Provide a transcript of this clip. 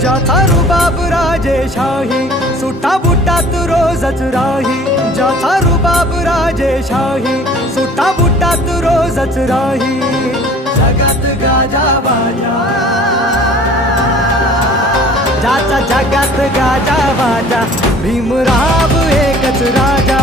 ज्याचा रुबाब राजेशाही, सुटा बुटात रोजच राही. ज्याचा रुबाब राजेशाही, सुटा बुटात रोजच राही. जगात गाजा बाजा, ज्याचा जगात गाजा बाजा, भीमराव एकच राजा.